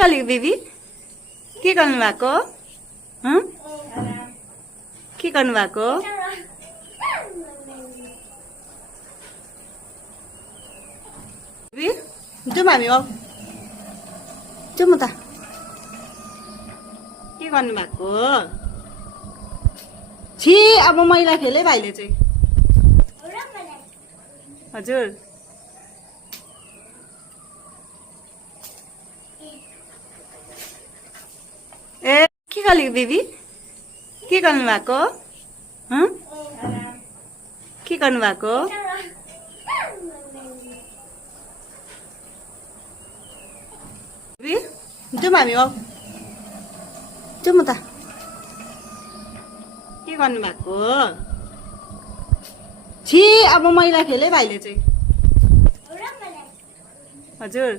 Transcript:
गरेको बेबी के गर्नु भएको के गर्नु भएको जाउँ हामी जाउँ म त के गर्नु भएको छि अब मैला खेले भाइले चाहिँ हजुर ए के गरेको बेबी के गर्नु भएको के गर्नु भएको जाउँ हामी जाउँ म त के गर्नु भएको छि अब मैला खेले भाइले चाहिँ हजुर